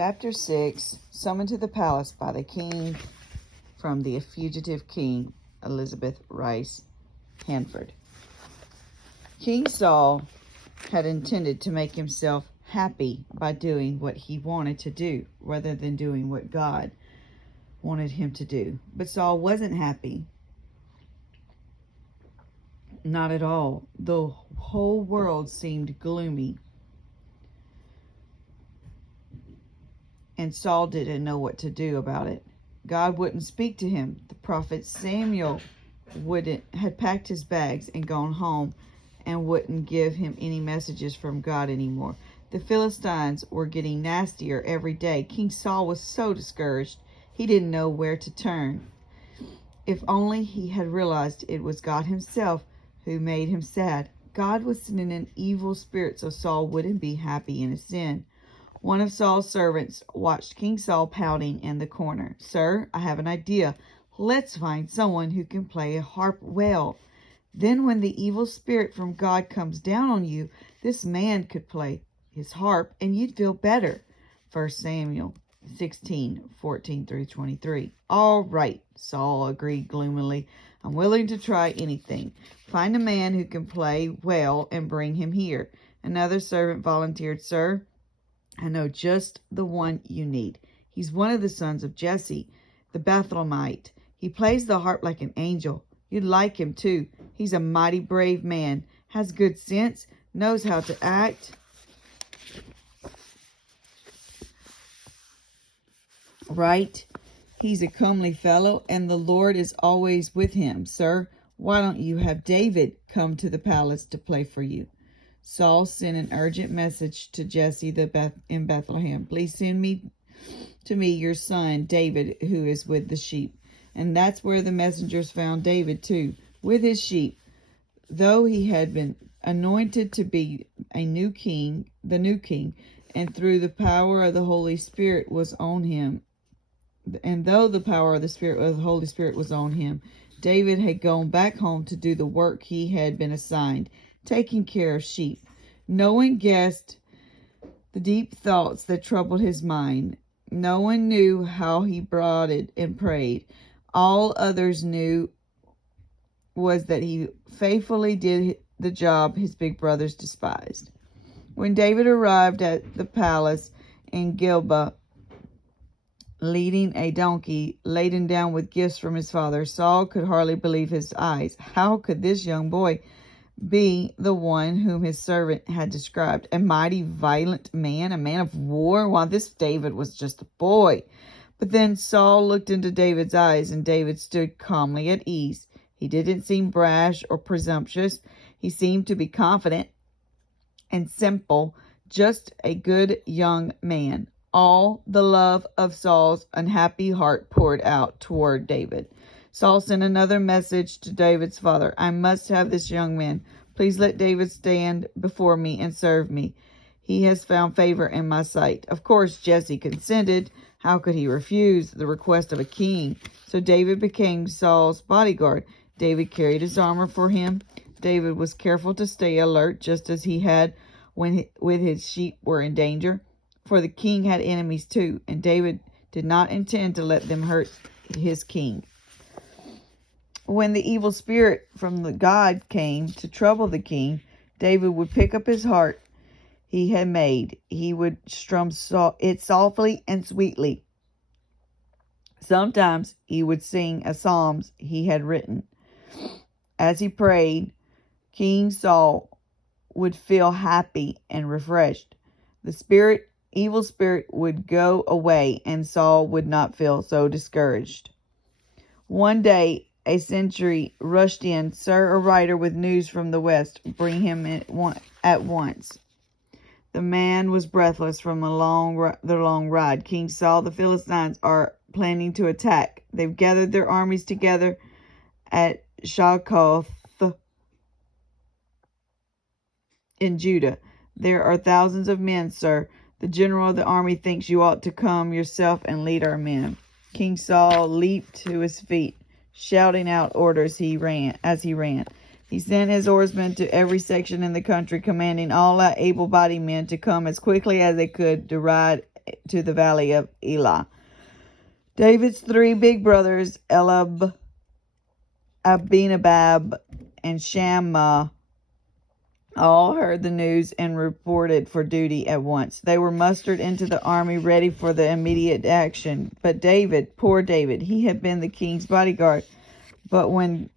Chapter 6, Summoned to the Palace by the King from the Fugitive King, Elizabeth Rice, Handford. King Saul had intended to make himself happy by doing what he wanted to do, rather than doing what God wanted him to do. But Saul wasn't happy. Not at all. The whole world seemed gloomy. And Saul didn't know what to do about it. God wouldn't speak to him. The prophet Samuel had packed his bags and gone home and wouldn't give him any messages from God anymore. The Philistines were getting nastier every day. King Saul was so discouraged, he didn't know where to turn. If only he had realized it was God himself who made him sad. God was sending an evil spirit so Saul wouldn't be happy in his sin. One of Saul's servants watched King Saul pouting in the corner. "Sir, I have an idea. Let's find someone who can play a harp well. Then when the evil spirit from God comes down on you, this man could play his harp and you'd feel better." 1 Samuel 16:14-23. "All right," Saul agreed gloomily. "I'm willing to try anything. Find a man who can play well and bring him here." Another servant volunteered. "Sir, I know just the one you need. He's one of the sons of Jesse, the Bethlehemite. He plays the harp like an angel. You'd like him too. He's a mighty brave man, has good sense, knows how to act. Right? He's a comely fellow, and the Lord is always with him. Sir, why don't you have David come to the palace to play for you?" Saul sent an urgent message to Jesse in Bethlehem. "Please send to me your son David, who is with the sheep." And that's where the messengers found David too, with his sheep. Though he had been anointed to be the new king, and through the power of the Holy Spirit was on him, David had gone back home to do the work he had been assigned, taking care of sheep. No one guessed the deep thoughts that troubled his mind. No one knew how he brooded and prayed. All others knew was that he faithfully did the job his big brothers despised. When David arrived at the palace in Gilboa, leading a donkey laden down with gifts from his father, Saul could hardly believe his eyes. How could this young boy be the one whom his servant had described? A mighty, violent man, a man of war? While this David was just a boy. But then Saul looked into David's eyes, and David stood calmly at ease. He didn't seem brash or presumptuous. He seemed to be confident and simple, just a good young man. All the love of Saul's unhappy heart poured out toward David. Saul sent another message to David's father. "I must have this young man. Please let David stand before me and serve me. He has found favor in my sight." Of course, Jesse consented. How could he refuse the request of a king? So David became Saul's bodyguard. David carried his armor for him. David was careful to stay alert, just as he had when his sheep were in danger. For the king had enemies too, and David did not intend to let them hurt his king. When the evil spirit from the God came to trouble the king, David would pick up his harp he had made. He would strum it softly and sweetly. Sometimes he would sing a psalms he had written. As he prayed, King Saul would feel happy and refreshed. The evil spirit would go away, and Saul would not feel so discouraged. One day, a sentry rushed in. "Sir, a rider with news from the west. Bring him at once." The man was breathless from the long ride. "King Saul, the Philistines are planning to attack. They've gathered their armies together at ch.6 in Judah. There are thousands of men, sir. The general of the army thinks you ought to come yourself and lead our men." King Saul leaped to his feet, shouting out orders as he ran. He sent his oarsmen to every section in the country, commanding all able-bodied men to come as quickly as they could to ride to the valley of Elah. David's three big brothers, Eliab, Abinadab, and Shammah, all heard the news and reported for duty at once. They were mustered into the army, ready for the immediate action. But David, poor David, he had been the king's bodyguard. But when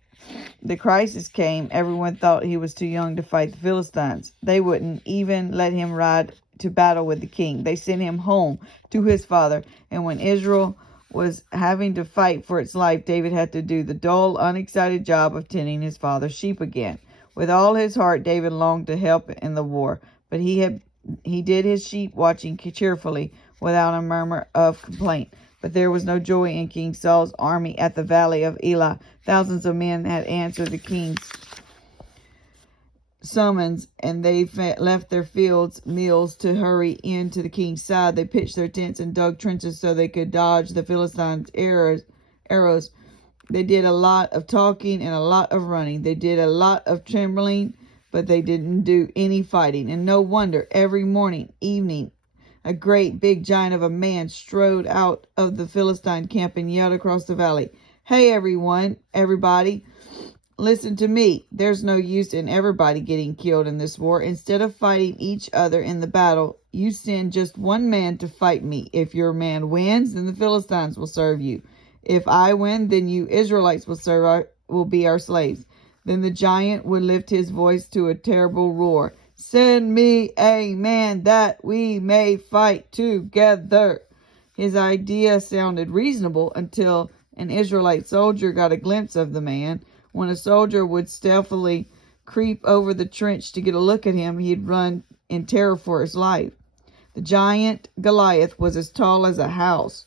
the crisis came, everyone thought he was too young to fight the Philistines. They wouldn't even let him ride to battle with the king. They sent him home to his father. And when Israel was having to fight for its life, David had to do the dull, unexcited job of tending his father's sheep again. With all his heart, David longed to help in the war, but he did his sheep watching cheerfully without a murmur of complaint. But there was no joy in King Saul's army at the valley of Elah. Thousands of men had answered the king's summons, and they left their fields, mills to hurry in to the king's side. They pitched their tents and dug trenches so they could dodge the Philistines' arrows. They did a lot of talking and a lot of running. They did a lot of trembling, but they didn't do any fighting. And no wonder, every morning, evening, a great big giant of a man strode out of the Philistine camp and yelled across the valley, "Hey everybody, listen to me. There's no use in everybody getting killed in this war. Instead of fighting each other in the battle, you send just one man to fight me. If your man wins, then the Philistines will serve you. If I win, then you Israelites will be our slaves." Then the giant would lift his voice to a terrible roar. "Send me a man that we may fight together." His idea sounded reasonable until an Israelite soldier got a glimpse of the man. When a soldier would stealthily creep over the trench to get a look at him, he'd run in terror for his life. The giant Goliath was as tall as a house.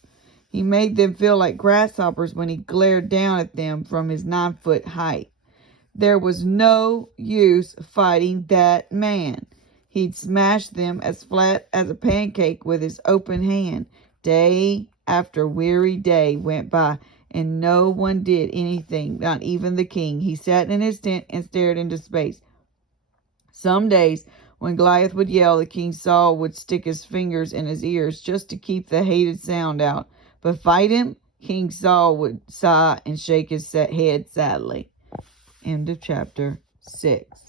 He made them feel like grasshoppers when he glared down at them from his 9-foot height. There was no use fighting that man. He'd smash them as flat as a pancake with his open hand. Day after weary day went by, and no one did anything, not even the king. He sat in his tent and stared into space. Some days, when Goliath would yell, the King Saul would stick his fingers in his ears just to keep the hated sound out. But fight him, King Saul would sigh and shake his head sadly. End of chapter 6.